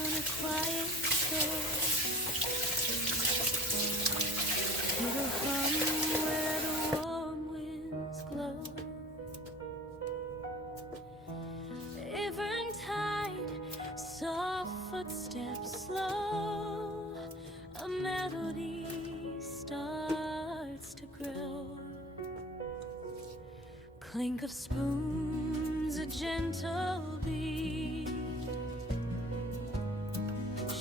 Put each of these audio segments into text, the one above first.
on a quiet shore. It'll hum where the warm winds glow. Eventide, soft footsteps slow. A melody starts to grow. Clink of spoons, a gentle beat.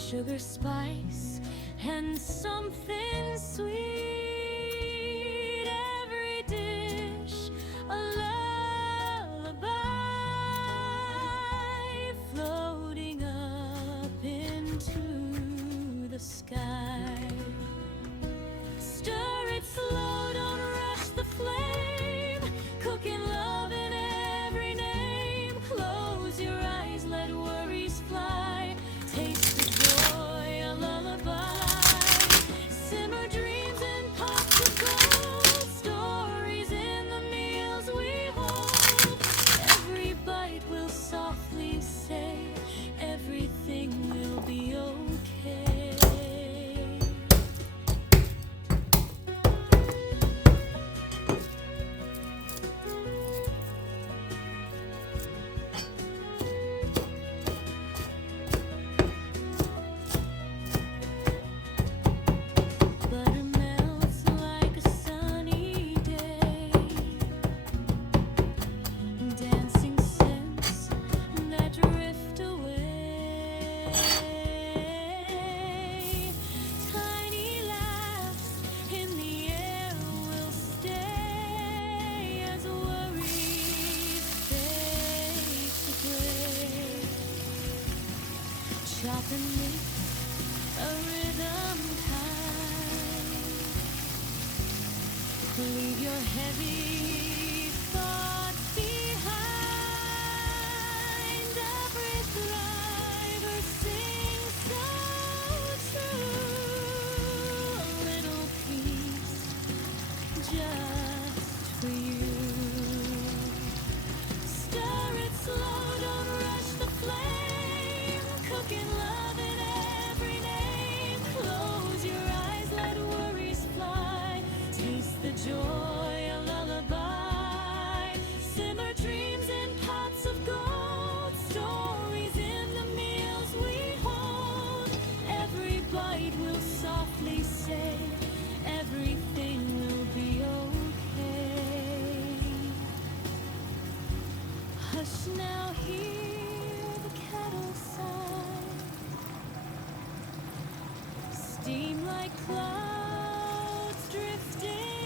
Sugar, spice, and something sweet. Every dish a lullaby, floating up into the sky. Stir it slow, don't rush the flame. Cooking love in every name. Close your eyes, let worries fly. Taste the joy, a lullaby. Simmer dreams in pots of gold. Stories in the meals we hold. Every bite will softly say, everything will be okay. Butter melts like a sunny day. Dancing scents that drift away. Tiny laughs in the air will stay as worries fade to gray. Chop and mix a rhythm kind. Leave your heavy thoughts behind. Every thriver sings so true. A little peace just for you. Stir it slow, don't rush the flame. Cooking love in every name. Close your eyes, let worries fly. Taste the joy, a lullaby. Simmer dreams in pots of gold. Stories in the meals we hold. Every bite will softly say, everything will be okay. Hush now, hear the kettle sigh. Steam like clouds drifting